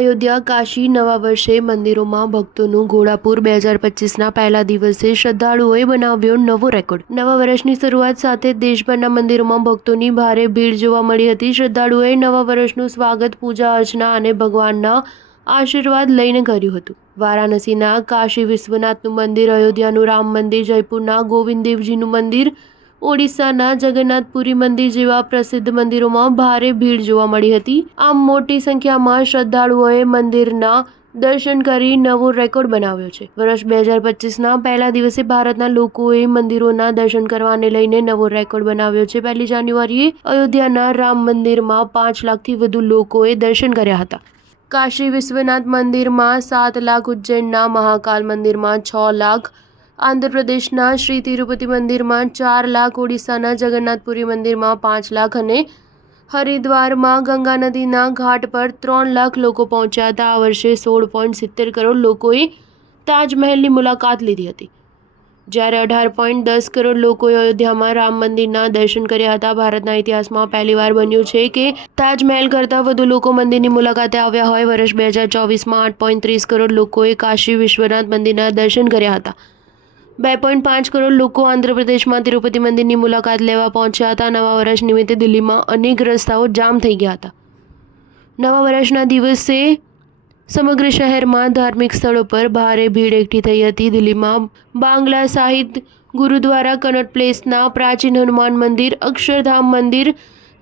અયોધ્યા કાશી નવા વર્ષે મંદિરોમાં ભક્તોનું ઘોડાપુર 2025ના પહેલા દિવસે શ્રદ્ધાળુઓએ બનાવ્યો નવો રેકોર્ડ। નવા વર્ષની શરૂઆત સાથે દેશભરના મંદિરોમાં ભક્તોની ભારે ભીડ જોવા મળી હતી। શ્રદ્ધાળુઓએ નવા વર્ષનું સ્વાગત પૂજા અર્ચના અને ભગવાનના આશીર્વાદ લઈને કર્યું હતું। વારાણસીના કાશી વિશ્વનાથનું મંદિર, અયોધ્યાનું રામ મંદિર, જયપુરના ગોવિંદ દેવજીનું મંદિર, ઓડિશાના જગન્નાથપુરી મંદિર જેવા પ્રસિદ્ધ મંદિરોમાં ભારે ભીડ જોવા મળી હતી। આમ મોટી સંખ્યામાં શ્રદ્ધાળુઓએ મંદિરના દર્શન કરી નવો રેકોર્ડ બનાવ્યો છે। વર્ષ 2025ના પહેલા દિવસે ભારતના લોકોએ મંદિરોના દર્શન કરવાને લઈને નવો રેકોર્ડ બનાવ્યો છે। 1 જાન્યુઆરીએ અયોધ્યાના રામ મંદિરમાં 5 લાખથી વધુ લોકોએ દર્શન કર્યા હતા। કાશી વિશ્વનાથ મંદિરમાં 7 લાખ, ઉજ્જૈનના મહાકાલ મંદિરમાં 6 લાખ, આંધ્રપ્રદેશના શ્રી તિરુપતિ મંદિરમાં 4 લાખ, ઓડિશાના જગન્નાથપુરી મંદિરમાં 5 લાખ અને હરિદ્વારમાં ગંગા નદીના ઘાટ પર 3 લાખ લોકો પહોંચ્યા હતા। આ વર્ષે 16.70 કરોડ લોકોએ તાજમહેલની મુલાકાત લીધી હતી, જ્યારે 18.10 કરોડ લોકોએ અયોધ્યામાં રામ મંદિરના દર્શન કર્યા હતા। ભારતના ઇતિહાસમાં પહેલીવાર બન્યું છે કે તાજમહેલ કરતાં વધુ લોકો મંદિરની મુલાકાતે આવ્યા હોય। વર્ષ 2024માં 8.30 કરોડ લોકોએ કાશી વિશ્વનાથ મંદિરના દર્શન કર્યા હતા। 2.5 કરોડ લોકો આંધ્રપ્રદેશમાં તિરુપતિ મંદિરની મુલાકાત લેવા પહોંચ્યા હતા। નવા વર્ષ નિમિત્તે દિલ્હીમાં અનેક રસ્તાઓ જામ થઈ ગયા હતા। નવા વર્ષના દિવસે સમગ્ર શહેરમાં ધાર્મિક સ્થળો પર ભારે ભીડ એકઠી થઈ હતી। દિલ્હીમાં બાંગ્લા સાહિબ ગુરુદ્વારા, કનોટ પ્લેસના પ્રાચીન હનુમાન મંદિર, અક્ષરધામ મંદિર,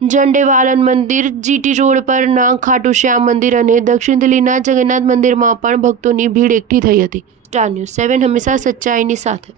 ઝંડેવાલન મંદિર, જીટી રોડ પરના ખાટુ શ્યામ મંદિર અને દક્ષિણ દિલ્હીના જગન્નાથ મંદિરમાં પણ ભક્તોની ભીડ એકઠી થઈ હતી। સ્ટાર ન્યૂઝ 7 હંમેશા સચ્ચાઈની સાથે।